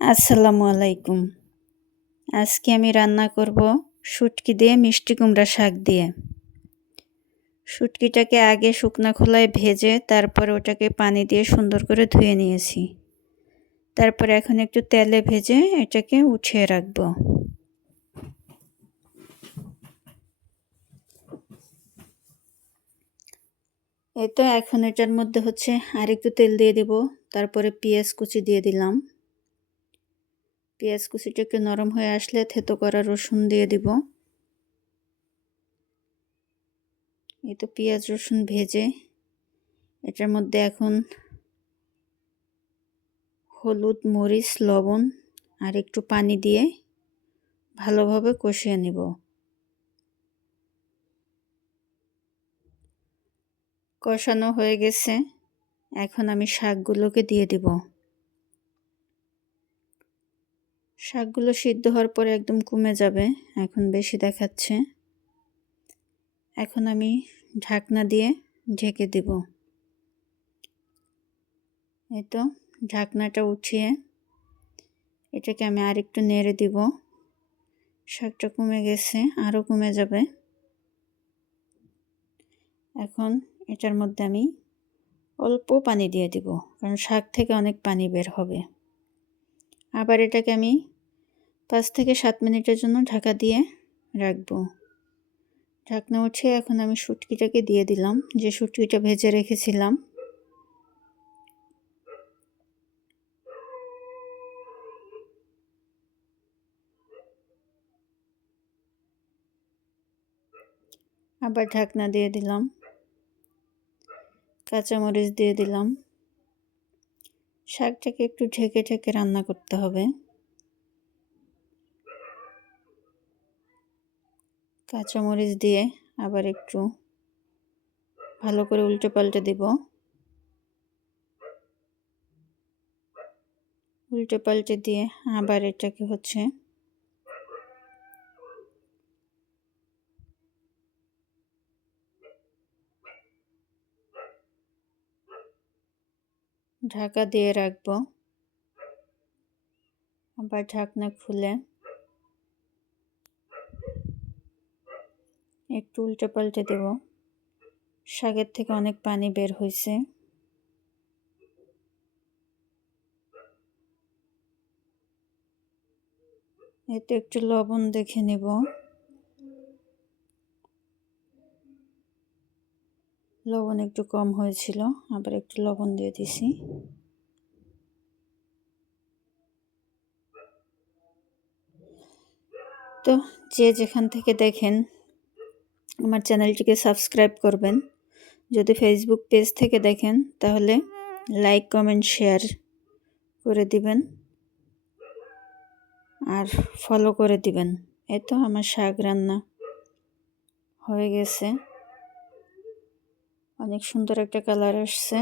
আসসালামু আলাইকুম। আজকে আমি রান্না করব শুটকি দিয়ে মিষ্টি কুমড়া শাক দিয়ে। শুটকিটাকে আগে শুকনা খোলায় ভেজে তারপরে ওটাকে পানি দিয়ে সুন্দর করে ধুয়ে নিয়েছি। তারপরে এখন একটু তেলে ভেজে এটাকে উঠিয়ে রাখব। এই তো এখন এটার মধ্যে হচ্ছে আর একটু তেল দিয়ে দেব, তারপরে পেঁয়াজ কুচি দিয়ে দিলাম। পেঁয়াজ কুচিটা একটু নরম হয়ে আসলে থেতো করা রসুন দিয়ে দিব। এই তো পেঁয়াজ রসুন ভেজে এটার মধ্যে এখন হলুদ, মরিচ, লবণ আর একটু পানি দিয়ে ভালোভাবে কষিয়ে নিব। কষানো হয়ে গেছে। এখন আমি শাকগুলোকে দিয়ে দিব। শাকগুলো সিদ্ধ হওয়ার পরে একদম কমে যাবে, এখন বেশি দেখাচ্ছে। এখন আমি ঢাকনা দিয়ে ঢেকে দেব। এই তো, ঢাকনাটা উঠিয়ে এটাকে আমি আর একটু নেড়ে দিব। শাকটা কমে গেছে আরও কমে যাবে। এখন এটার মধ্যে আমি অল্প পানি দিয়ে দিব, কারণ শাক থেকে অনেক পানি বের হবে। আবার এটাকে আমি পাঁচ থেকে সাত মিনিটের জন্য ঢাকা দিয়ে রাখব। ঢাকনা উঠে এখন আমি শুটকিটাকে দিয়ে দিলাম, যে শুটকিটা ভেজে রেখেছিলাম। আবার ঢাকনা দিয়ে দিলাম। কাঁচামরিচ দিয়ে দিলাম। শাকটাকে একটু ঢেকে ঢেকে রান্না করতে হবে। কাঁচামরিচ দিয়ে আবার একটু ভালো করে উল্টে পাল্টে দিব। উল্টে পাল্টে দিয়ে আবার এটাকে হচ্ছে ঢাকা দিয়ে রাখব। আবার ঢাকনা খুলে একটু উল্টে পাল্টে দেব। শাকের থেকে অনেক পানি বের হয়েছে। এতে একটু লবণ দেখে নেব। লবণ একটু কম হয়েছিল, আবার একটু লবণ দিয়ে দিছি। তো যে যেখান থেকে দেখেন, আমার চ্যানেলটিকে সাবস্ক্রাইব করবেন। যদি ফেসবুক পেজ থেকে দেখেন, তাহলে লাইক কমেন্ট শেয়ার করে দিবেন। আর ফলো করে দিবেন। এই তো আমার শাক রান্না হয়ে গেছে। অনেক সুন্দর একটা কালার আসছে।